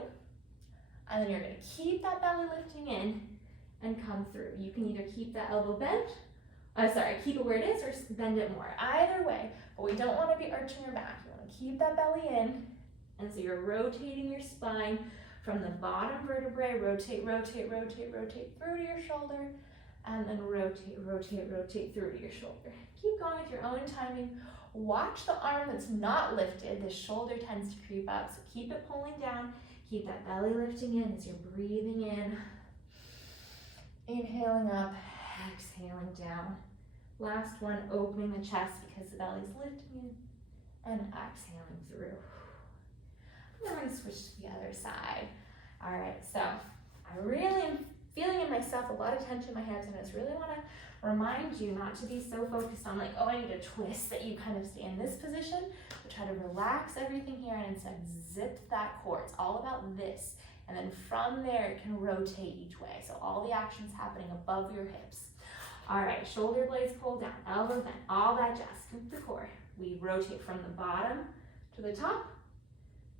And then you're gonna keep that belly lifting in and come through. You can either keep that elbow bent, keep it where it is or bend it more. Either way, but we don't wanna be arching your back. You wanna keep that belly in. And so you're rotating your spine from the bottom vertebrae, rotate, rotate, rotate, rotate through to your shoulder, and then rotate, rotate, rotate through to your shoulder. Keep going with your own timing. Watch the arm that's not lifted. The shoulder tends to creep up, so keep it pulling down. Keep that belly lifting in as you're breathing in. Inhaling up, exhaling down. Last one, opening the chest because the belly's lifting in and exhaling through. I'm going to switch to the other side. All right, so I really am feeling in myself a lot of tension in my hands, and I just really want to remind you not to be so focused on like, oh, I need a twist, that you kind of stay in this position, but try to relax everything here and instead zip that core. It's all about this. And then from there, it can rotate each way. So all the action's happening above your hips. All right, shoulder blades pull down, elbows bent, all that jazz. Scoop the core. We rotate from the bottom to the top,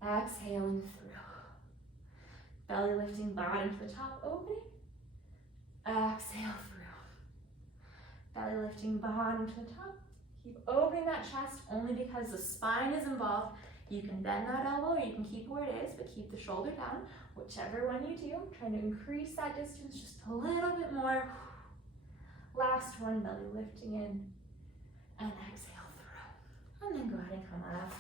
exhaling through. Belly lifting, bottom to the top, opening, exhale through. Belly lifting, bottom to the top. Keep opening that chest only because the spine is involved. You can bend that elbow, or you can keep it where it is, but keep the shoulder down, whichever one you do. Trying to increase that distance just a little bit more. Last one, belly lifting in and exhale through. And then go ahead and come on up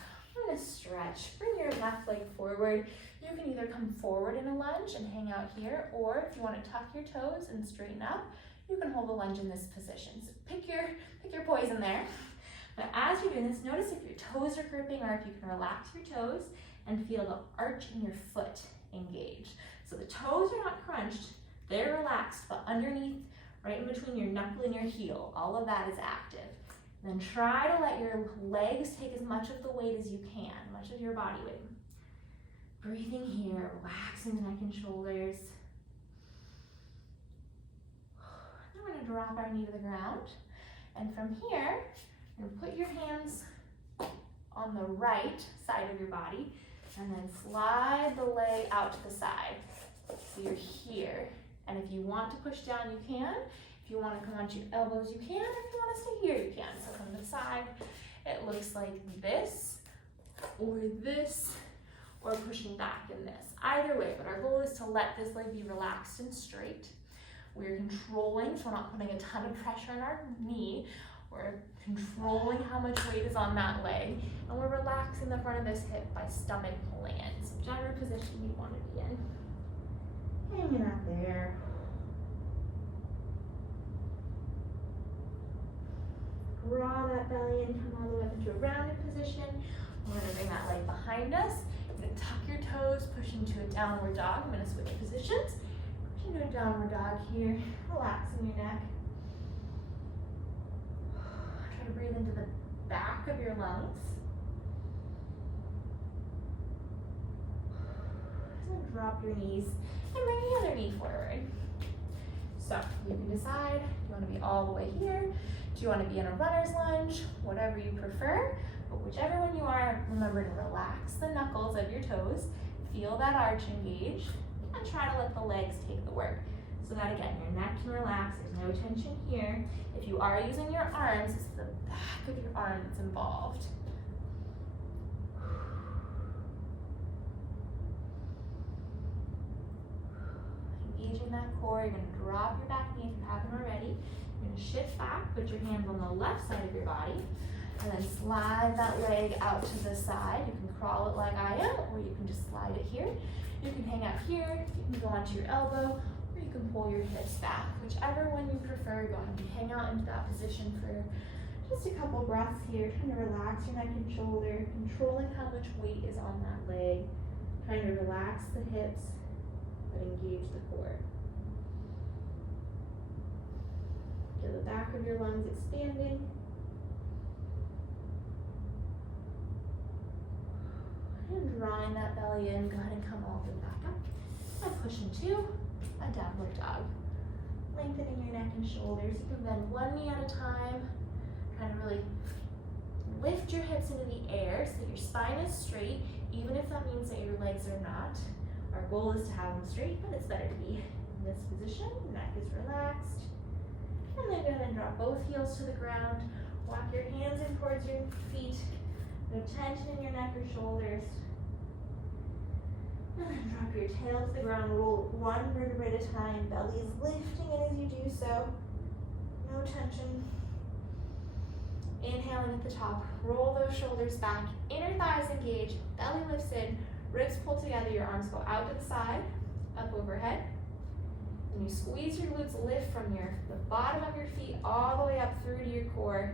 I'm gonna stretch. Bring your left leg forward. You can either come forward in a lunge and hang out here, or if you want to tuck your toes and straighten up, you can hold a lunge in this position. So pick your poison there. But as you're doing this, notice if your toes are gripping or if you can relax your toes and feel the arch in your foot engage. So the toes are not crunched, they're relaxed, but underneath, right in between your knuckle and your heel, all of that is active. Then try to let your legs take as much of the weight as you can, much of your body weight. Breathing here, relaxing the neck and shoulders. Then we're gonna drop our knee to the ground. And from here, you're gonna put your hands on the right side of your body and then slide the leg out to the side. So you're here. And if you want to push down, you can. If you want to come onto your elbows, you can. If you want to stay here, you can. So from the side, it looks like this, or pushing back in this. Either way, but our goal is to let this leg be relaxed and straight. We're controlling, so we're not putting a ton of pressure on our knee. We're controlling how much weight is on that leg, and we're relaxing the front of this hip by stomach pulling in. So whichever position you want to be in. Hanging out there. Draw that belly in, come all the way up into a rounded position. We're gonna bring that leg behind us. You're gonna tuck your toes, push into a downward dog. I'm gonna switch positions. Push into a downward dog here, relaxing your neck. Try to breathe into the back of your lungs. And drop your knees and bring the other knee forward. So you can decide, do you want to be all the way here? Do you want to be in a runner's lunge? Whatever you prefer, but whichever one you are, remember to relax the knuckles of your toes, feel that arch engage, and try to let the legs take the work. So that again, your neck can relax, there's no tension here. If you are using your arms, it's the back of your arm that's involved. Engaging that core, you're gonna drop your back knee if you haven't already. You're gonna shift back, put your hands on the left side of your body, and then slide that leg out to the side. You can crawl it like I am, or you can just slide it here. You can hang out here, you can go onto your elbow, or you can pull your hips back. Whichever one you prefer, go ahead and hang out into that position for just a couple breaths here, trying to relax your neck and shoulder, controlling how much weight is on that leg, trying to relax the hips, but engage the core. Feel the back of your lungs expanding. And drawing that belly in, go ahead and come all the way back up. And push into a downward dog. Lengthening your neck and shoulders. You can bend one knee at a time. Trying to really lift your hips into the air so that your spine is straight, even if that means that your legs are not. Our goal is to have them straight, but it's better to be in this position. Your neck is relaxed. And then go ahead and drop both heels to the ground. Walk your hands in towards your feet. No tension in your neck or shoulders. And then drop your tail to the ground. Roll one vertebrae at a time. Belly is lifting in as you do so. No tension. Inhaling at the top. Roll those shoulders back. Inner thighs engage. Belly lifts in. Ribs pull together. Your arms go out to the side. Up overhead. And you squeeze your glutes, lift from the bottom of your feet all the way up through to your core.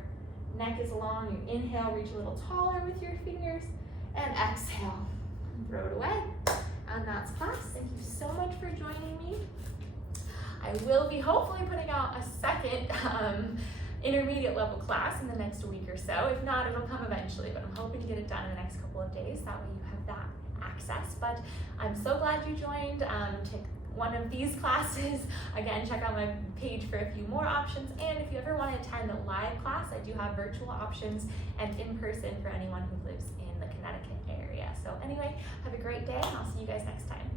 Neck is long. You inhale, reach a little taller with your fingers, and exhale. Throw it away. And that's class. Thank you so much for joining me. I will be hopefully putting out a second intermediate level class in the next week or so. If not, it'll come eventually, but I'm hoping to get it done in the next couple of days. That way you have that access. But I'm so glad you joined. Take one of these classes. Again, check out my page for a few more options. And if you ever want to attend a live class, I do have virtual options and in person for anyone who lives in the Connecticut area. So anyway, have a great day, and I'll see you guys next time.